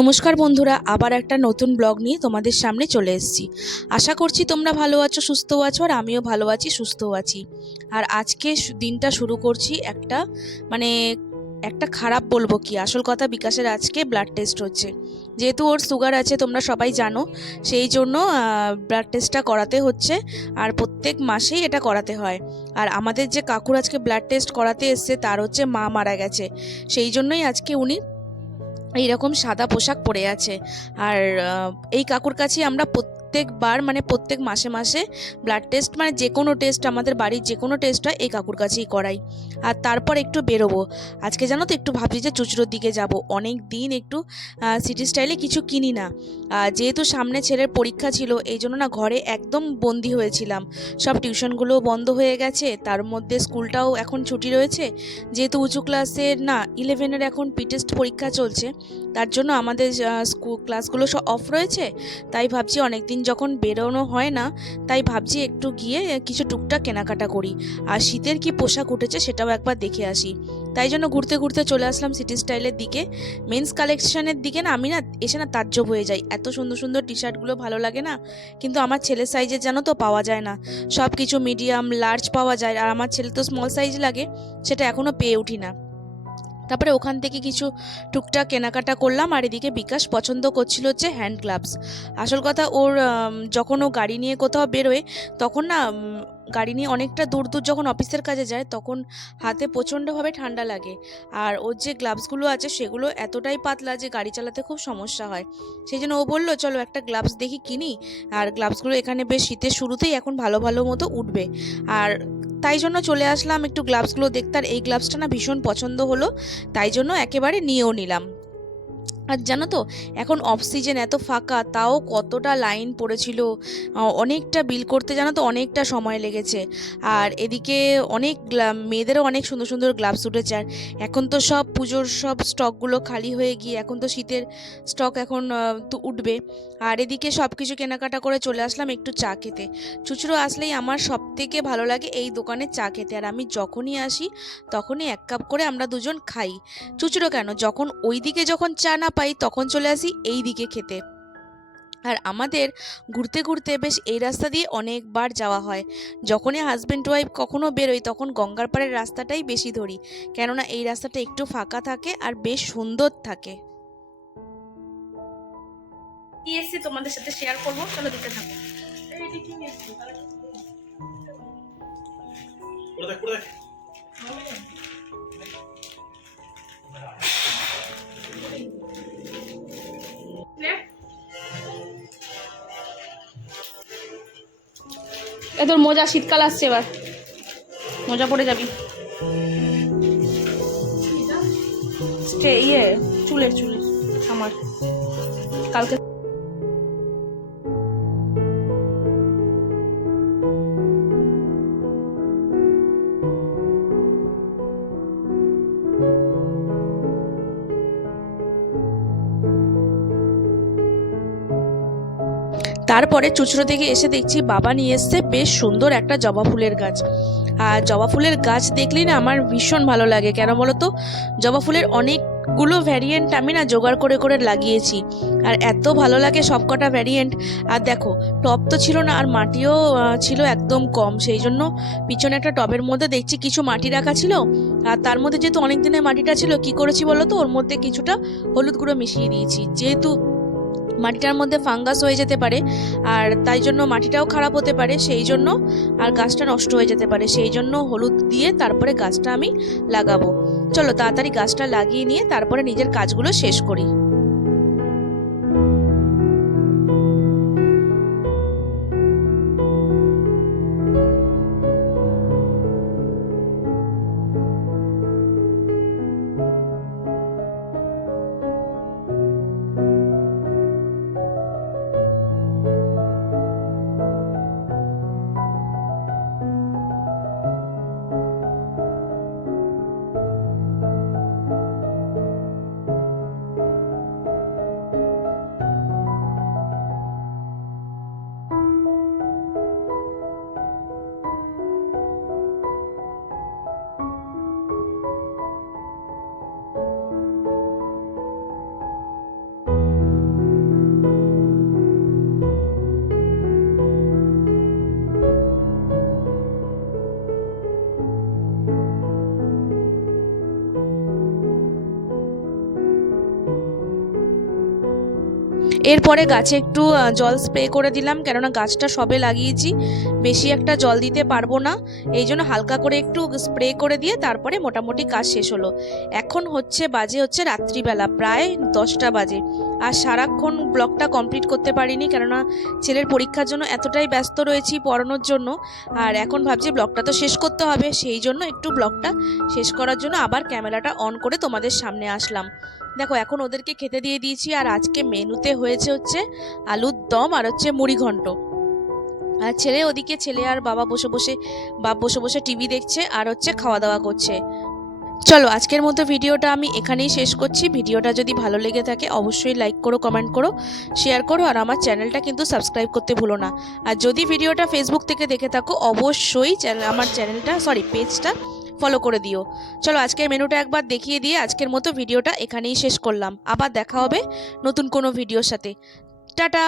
নমস্কার বন্ধুরা, আবার একটা নতুন ব্লগ নিয়ে তোমাদের সামনে চলে এসেছি। আশা করছি তোমরা ভালো আছো, সুস্থ আছো, আর আমিও ভালো আছি, সুস্থ আছি। আর আজকে দিনটা শুরু করছি মানে একটা খারাপ বলবো কি, আসল কথা বিকাশের আজকে ব্লাড টেস্ট হচ্ছে। যেহেতু ওর সুগার আছে তোমরা সবাই জানো, সেই জন্য ব্লাড টেস্টটা করাতে হচ্ছে। আর প্রত্যেক মাসেই এটা করাতে হয়। আর আমাদের যে কাকুর আজকে ব্লাড টেস্ট করাতে এসছে তার হচ্ছে মা মারা গেছে, সেই জন্যই আজকে উনি এইরকম সাদা পোশাক পরে আছে। আর এই কাকুর কাছে আমরা প্রত্যেকবার মানে প্রত্যেক মাসে মাসে ব্লাড টেস্ট মানে যে কোনো টেস্ট, আমাদের বাড়ির যে কোনো টেস্ট হয় এই কাকুর কাছেই করাই। আর তারপর একটু বেরোবো আজকে, জানো তো, একটু ভাবছি যে চুচড়োর দিকে যাব। অনেক দিন একটু সিটি স্টাইলে কিছু কিনি না। যেহেতু সামনে ছেলের পরীক্ষা ছিল এই জন্য না ঘরে একদম বন্দি হয়েছিলাম। সব টিউশনগুলোও বন্ধ হয়ে গেছে, তার মধ্যে স্কুলটাও এখন ছুটি রয়েছে। যেহেতু উঁচু ক্লাসের না 11-এর এখন টেস্ট পরীক্ষা চলছে, তার জন্য আমাদের স্কুল ক্লাসগুলো সব অফ রয়েছে। তাই ভাবছি অনেক দিন যখন বেরোনো হয় না, তাই ভাবছি একটু গিয়ে কিছু টুকটাক কেনাকাটা করি। আর শীতের কি পোশাক উঠেছে সেটাও একবার দেখে আসি। তাই জন্য ঘুরতে ঘুরতে চলে আসলাম সিটি স্টাইলের দিকে, মেন্স কালেকশনের দিকে। না আমি না এসে না তাজ্জব হয়ে যাই, এত সুন্দর সুন্দর টি শার্টগুলো ভালো লাগে না, কিন্তু আমার ছেলের সাইজের জানো তো পাওয়া যায় না। সব কিছু মিডিয়াম লার্জ পাওয়া যায়, আর আমার ছেলে তো স্মল সাইজ লাগে, সেটা এখনও পেয়ে উঠি না। তারপরে ওখান থেকে কিছু টুকটাক কেনাকাটা করলাম। আর এদিকে বিকাশ পছন্দ করছিল হচ্ছে হ্যান্ড গ্লাভস। আসল কথা ওর যখন ও গাড়ি নিয়ে কোথাও বেরোয় তখন না গাড়ি নিয়ে অনেকটা দূর দূর যখন অফিসের কাজে যায় তখন হাতে প্রচণ্ডভাবে ঠান্ডা লাগে। আর ওর যে গ্লাভসগুলো আছে সেগুলো এতটাই পাতলা যে গাড়ি চালাতে খুব সমস্যা হয়। সেই জন্য ও বললো চলো একটা গ্লাভস দেখি কিনি। আর গ্লাভসগুলো এখানে বেশ শীতের শুরুতেই এখন ভালো ভালো মতো উঠবে। আর তাই জন্য চলে আসলাম একটু গ্লাভসগুলো দেখতে। আর এই গ্লাভসটা না ভীষণ পছন্দ হলো, তাই জন্য একেবারে নিয়েও নিলাম। আর জানো তো, এখন অফ সিজন, এত ফাঁকা, তাও কতটা লাইন পড়েছিল। অনেকটা বিল করতে জানো তো অনেকটা সময় লেগেছে। আর এদিকে অনেক মেয়েদেরও অনেক সুন্দর সুন্দর গ্লাভস উঠেছে। আর এখন তো সব পুজোর সব স্টকগুলো খালি হয়ে গিয়ে এখন তো শীতের স্টক এখন তো উঠবে। আর এদিকে সব কিছু কেনাকাটা করে চলে আসলাম একটু চা খেতে। চুচড়ো আসলেই আমার সব থেকে ভালো লাগে এই দোকানে চা খেতে। আর আমি যখনই আসি তখনই এক কাপ করে আমরা দুজন খাই। চুচড়ো কেন, যখন ওইদিকে যখন চা না পাই তখন চলে আসি এই দিকে খেতে। আর আমাদের ঘুরতে ঘুরতে বেশ এই রাস্তা দিয়ে অনেকবার যাওয়া হয়। যখনই হাজব্যান্ড ওয়াইফ কখনো বেরোই তখন গঙ্গার পাড়ের রাস্তাটাই বেশি ধরি, কেননা এই রাস্তাটা একটু ফাঁকা থাকে আর বেশ সুন্দর থাকে। কি এসছে তোমাদের সাথে শেয়ার করবো, চলো দিতে থাকো। এ তোর মোজা, শীতকাল আসছে, এবার মোজা পরে যাবি। ইয়ে চুলের চুলের আমার কালকে। তারপরে চুচড়ো থেকে এসে দেখছি বাবা নিয়ে এসছে বেশ সুন্দর একটা জবা ফুলের গাছ। আর জবা ফুলের গাছ দেখলেই না আমার ভীষণ ভালো লাগে, কেন বলো তো, জবা ফুলের অনেকগুলো ভ্যারিয়েন্ট আমি না জোগাড় করে করে লাগিয়েছি। আর এত ভালো লাগে সবকটা ভ্যারিয়েন্ট। আর দেখো, টব তো ছিল না আর মাটিও ছিল একদম কম, সেই জন্য পিছনে একটা টবের মধ্যে দেখছি কিছু মাটি রাখা ছিল। আর তার মধ্যে যেহেতু অনেক দিনের মাটিটা ছিল, কি করেছি বলো তো, ওর মধ্যে কিছুটা হলুদ গুঁড়ো মিশিয়ে দিয়েছি, যেহেতু মাটিটার মধ্যে ফাঙ্গাস হয়ে যেতে পারে আর তাই জন্য মাটিটাও খারাপ হতে পারে, সেই জন্য আর গাছটা নষ্ট হয়ে যেতে পারে, সেই জন্য হলুদ দিয়ে তারপরে গাছটা আমি লাগাবো। চলো তাড়াতাড়ি গাছটা লাগিয়ে নিয়ে তারপরে নিজের কাজগুলো শেষ করি। এরপরে গাছে একটু জল স্প্রে করে দিলাম, কেননা গাছটা সবে লাগিয়েছি, বেশি একটা জল দিতে পারবো না, এই জন্য হালকা করে একটু স্প্রে করে দিয়ে তারপরে মোটামুটি কাজ শেষ হলো। এখন বাজে হচ্ছে রাত্রিবেলা, প্রায় 10টা বাজে। আর সারাক্ষণ ব্লগটা কমপ্লিট করতে পারিনি, কেননা ছেলের পরীক্ষার জন্য এতটাই ব্যস্ত রয়েছি পড়ানোর জন্য। আর এখন ভাবছি ব্লগটা তো শেষ করতে হবে, সেই জন্য একটু ব্লগটা শেষ করার জন্য আবার ক্যামেরাটা অন করে তোমাদের সামনে আসলাম। দেখো এখন ওদেরকে খেতে দিয়ে দিয়েছি, আর আজকে মেনুতে হয়েছে হচ্ছে আলুর দম আর হচ্ছে মুড়ি ঘন্ট। আর ছেলে আর বাপ বসে বসে টিভি দেখছে আর হচ্ছে খাওয়া দাওয়া করছে। চলো আজকের মতো ভিডিওটা আমি এখানেই শেষ করছি। ভিডিওটা যদি ভালো লেগে থাকে অবশ্যই লাইক করো, কমেন্ট করো, শেয়ার করো, আর আমার চ্যানেলটা কিন্তু সাবস্ক্রাইব করতে ভুলো না। আর যদি ভিডিওটা ফেসবুক থেকে দেখে থাকো অবশ্যই আমার পেজটা ফলো করে দিও। চলো আজকের মেনুটা একবার দেখিয়ে দিয়ে আজকের মতো ভিডিওটা এখানেই শেষ করলাম। আবার দেখা হবে নতুন কোনো ভিডিওর সাথে। টাটা।